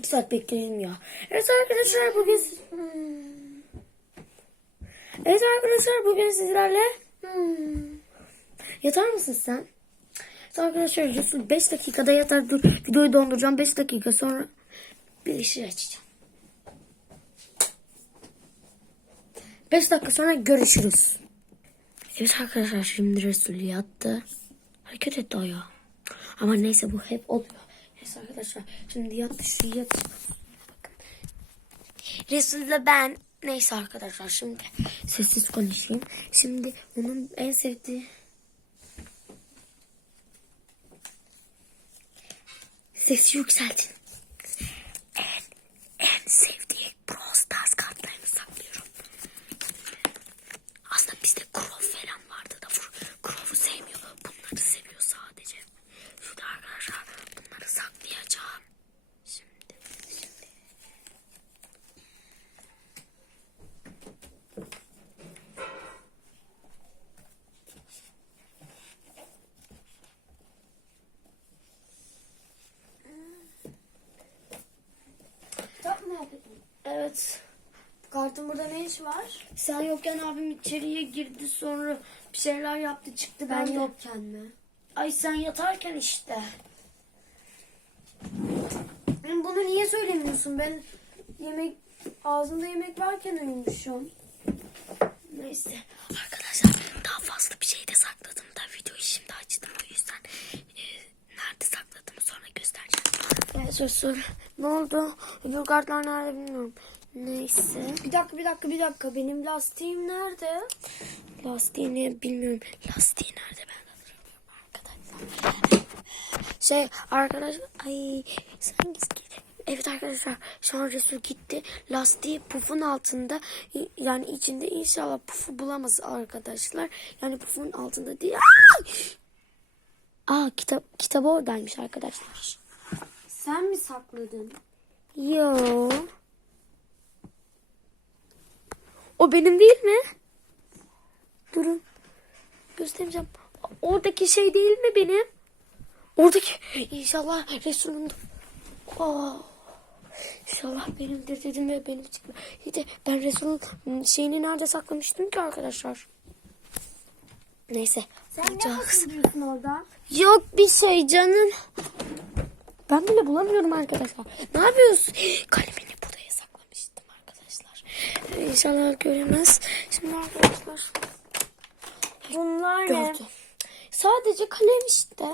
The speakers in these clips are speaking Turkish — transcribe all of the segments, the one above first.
2 saat bekleyelim ya. Evet arkadaşlar bugün... Evet arkadaşlar bugün sizlerle... Hmm. Yatar mısın sen? Evet arkadaşlar Yusuf 5 dakikada yatar. Dur, videoyu donduracağım 5 dakika sonra bir işi açacağım. 5 dakika sonra görüşürüz. Evet arkadaşlar şimdi Resul yattı. Hareket etti ayağı. Ama neyse bu hep oluyor. Neyse arkadaşlar şimdi yattı şu yat. Bakın. Resul'le ben neyse arkadaşlar şimdi sessiz konuşayım. Şimdi onun en sevdiği Sesi yükseltin. En, en sevdiği Brawl Stars kartlarını saklıyorum. Aslında bizde Crow falan vardı da Crow'u sevmiyor. Bunları seviyor sadece. Şurada arkadaşlar bunları saklayacağım. Şimdi, şimdi. Kitap mı yapıyorsun? Evet. Kartın burada ne işi var? Sen yokken abim içeriye girdi sonra bir şeyler yaptı çıktı. Ben, Ben, de- yokken mi? Ay sen yatarken işte. Bunu niye söylemiyorsun? Ben yemek ağzımda yemek varken uyumuşum. Neyse arkadaşlar daha fazla bir şey de sakladım da videoyu şimdi açtım o yüzden e, nerede sakladığımı sonra göstereceğim. Evet sor sor. Ne oldu? Öbür kartlar nerede bilmiyorum. Neyse. Bir dakika bir dakika bir dakika. Benim lastiğim nerede? Lastiğini bilmiyorum. Lastiği nerede ben hatırlamıyorum arkadaşlar. Şey arkadaşlar ay sen git. Evet arkadaşlar şu an Resul gitti. Lastiği pufun altında yani içinde inşallah pufu bulamaz arkadaşlar. Yani pufun altında değil. Aa! Aa kitap kitabı oradaymış arkadaşlar. Sen mi sakladın? Yo. O benim değil mi? Durun. Göstereceğim. Oradaki şey değil mi benim? Oradaki inşallah Resul'ün oh. İnşallah benimdir dedim ve benim çıktı. De ben Resul'ün şeyini nerede saklamıştım ki arkadaşlar? Neyse. Sen ne hatırlıyorsun orada? Yok bir şey canım. Ben bile bulamıyorum arkadaşlar. Ne yapıyorsun? Kalemini buraya saklamıştım arkadaşlar. Ee, İnşallah göremez. Şimdi arkadaşlar Bunlar ne? Sadece kalem işte.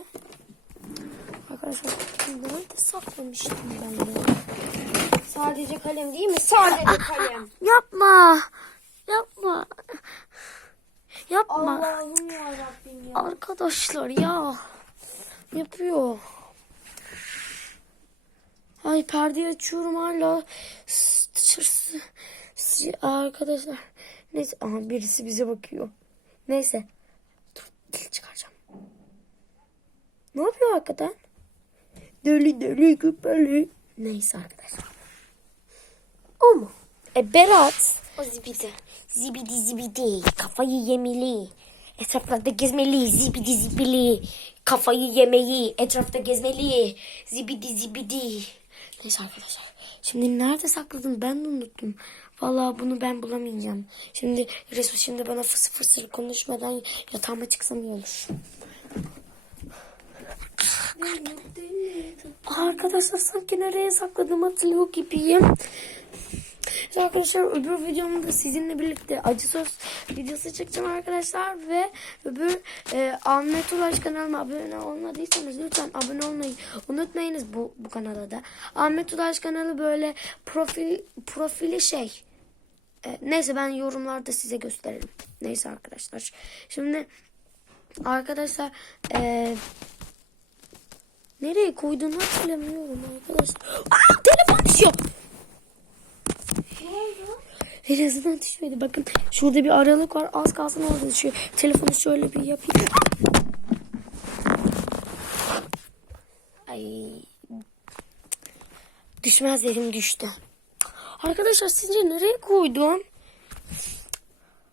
Arkadaşlar bunları da saklamıştım ben ya. Sadece kalem değil mi? Sadece kalem. Yapma. Yapma. Yapma. Allah'ım ya. Arkadaşlar ya. Yapıyor. Ay perdeyi açıyorum hala. Dışarısı. Arkadaşlar. Neyse. Aha birisi bize bakıyor. Neyse. Dur dil çıkaracağım. Ne yapıyor hakikaten? Deli deli küpeli. Neyse arkadaşlar. O mu? E Berat. O zibidi. Zibidi zibidi kafayı yemeli. Etraflarda gezmeli zibidi zibili. Kafayı yemeyi etrafta gezmeli. Zibidi zibidi. Neyse arkadaşlar. Şimdi nerede sakladım ben de unuttum. Vallahi bunu ben bulamayacağım. Şimdi Resul şimdi bana fısır fısır konuşmadan yatağıma çıksam iyi olur. Arkadaşlar sanki nereye sakladım hatırlıyor gibiyim. Evet Arkadaşlar öbür videomda sizinle birlikte acı sos videosu çekeceğim arkadaşlar ve öbür e, Ahmet Ulaş kanalıma abone olmadıysanız lütfen abone olmayı unutmayınız bu, bu kanala da. Ahmet Ulaş kanalı böyle profil profili şey. E, neyse ben yorumlarda size gösteririm. Neyse arkadaşlar. Şimdi arkadaşlar e, nereye koyduğumu hatırlamıyorum arkadaşlar. Aa, telefon düşüyor. En azından düşmedi. Bakın şurada bir aralık var. Az kalsın orada düşüyor. Telefonu şöyle bir yapayım. Ay. Düşmez dedim düştü. Arkadaşlar sizce nereye koydum?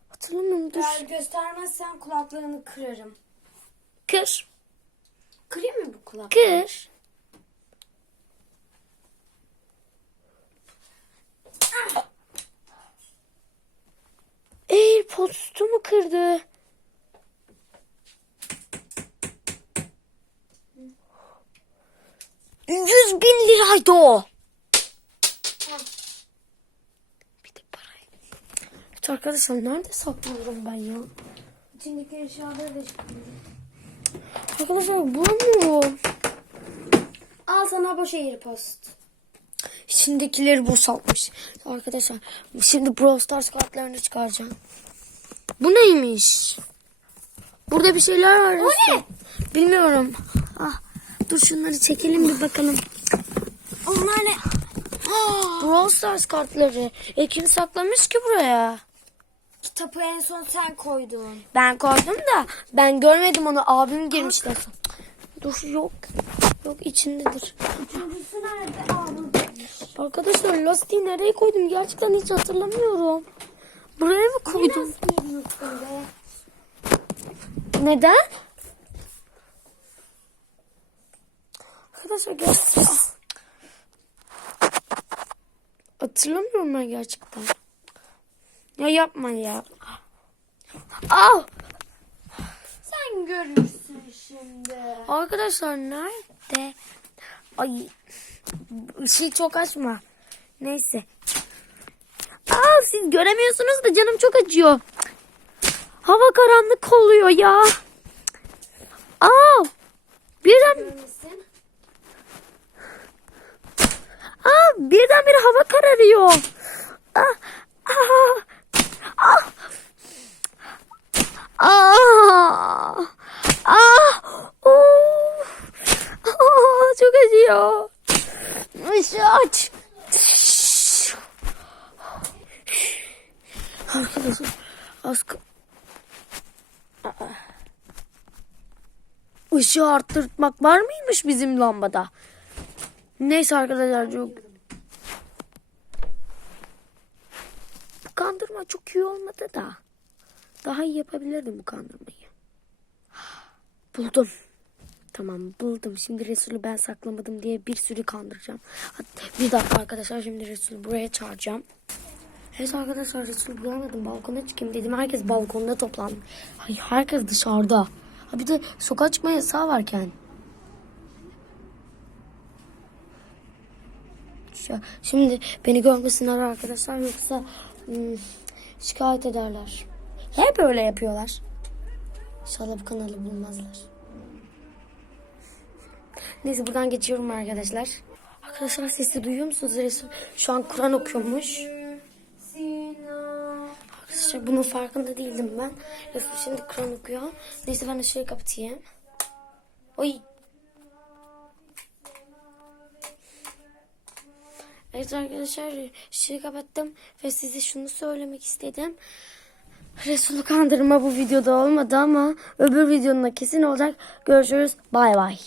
Hatırlamıyorum dur. Eğer göstermezsen kulaklarını kırarım. Kır. Kırayım mı bu kulak? Kır. Kırdı. Yüz bin liraydı o. Bir de parayı. Evet arkadaşlar nerede saklıyorum ben ya? İçindeki eşyaları da çıkıyor. Arkadaşlar bulamıyorum. Al sana boş post. İçindekileri boşaltmış. Arkadaşlar şimdi Brawl Stars kartlarını çıkaracağım. Bu neymiş? Burada bir şeyler var. O ne? Bilmiyorum. Ah, dur şunları çekelim bir bakalım. Onlar ne? Brawl Stars kartları. E kim saklamış ki buraya? Kitabı en son sen koydun. Ben koydum da ben görmedim onu. Abim girmişti. en son. Dur yok. Yok içindedir. Üçüncüsü nerede? Aa. Arkadaşlar lastiği nereye koydum? Gerçekten hiç hatırlamıyorum. Buraya mı be? Neden? Arkadaşlar gerçekten... Hatırlamıyorum ben gerçekten. Ya yapma ya. Al. Sen görürsün şimdi. Arkadaşlar nerede? Ay ışığı çok açma. Neyse. Aa siz göremiyorsunuz da canım çok acıyor. Hava karanlık oluyor ya. Aa birden aa birden bir hava kararıyor. Ah, ah, ah. Ah, ah, of. Ah, çok acıyor. Işığı aç. Arkadaşlar az ka- Aa. Işığı arttırmak var mıymış bizim lambada? Neyse arkadaşlar çok... Bu kandırma çok iyi olmadı da. Daha iyi yapabilirdim bu kandırmayı. Buldum. Tamam buldum. Şimdi Resul'ü ben saklamadım diye bir sürü kandıracağım. Bir dakika arkadaşlar şimdi Resul'ü buraya çağıracağım. Evet arkadaşlar Resul'ü bulamadım. Balkona çıkayım dedim. Herkes balkonda toplandı. Ay, herkes dışarıda. Ha, bir de sokağa çıkma yasağı varken. Şimdi beni görmesinler arkadaşlar yoksa hmm, şikayet ederler. Hep öyle yapıyorlar. İnşallah bu kanalı bulmazlar. Neyse buradan geçiyorum arkadaşlar. Arkadaşlar sesi duyuyor musunuz? Resul şu an Kur'an okuyormuş. Arkadaşlar bunun farkında değildim ben. Resul şimdi Kur'an okuyor. Neyse ben ışığı kapatayım. Oy. Evet arkadaşlar ışığı kapattım ve size şunu söylemek istedim. Resul'ü kandırma bu videoda olmadı ama öbür videonun kesin olacak. Görüşürüz. Bay bay.